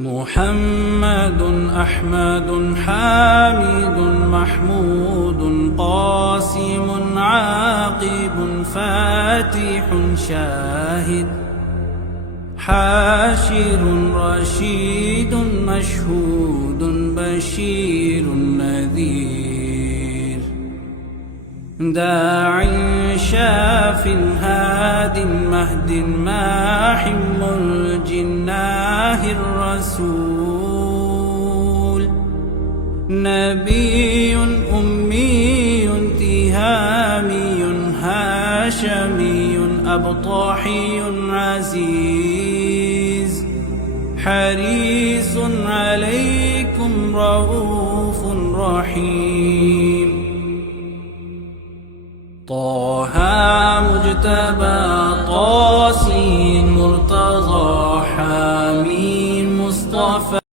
محمد أحمد حامد محمود قاسم عاقب فاتح شاهد حاشر رشيد مشهود بشير نذير داع شاف هاد مهد ماح الجناه الرسول نبي أمي تهامي هاشمي أبطاحي عزيز حريص عليكم رؤوف رحيم طه مجتبى طاسين مرتضى حامين مصطفى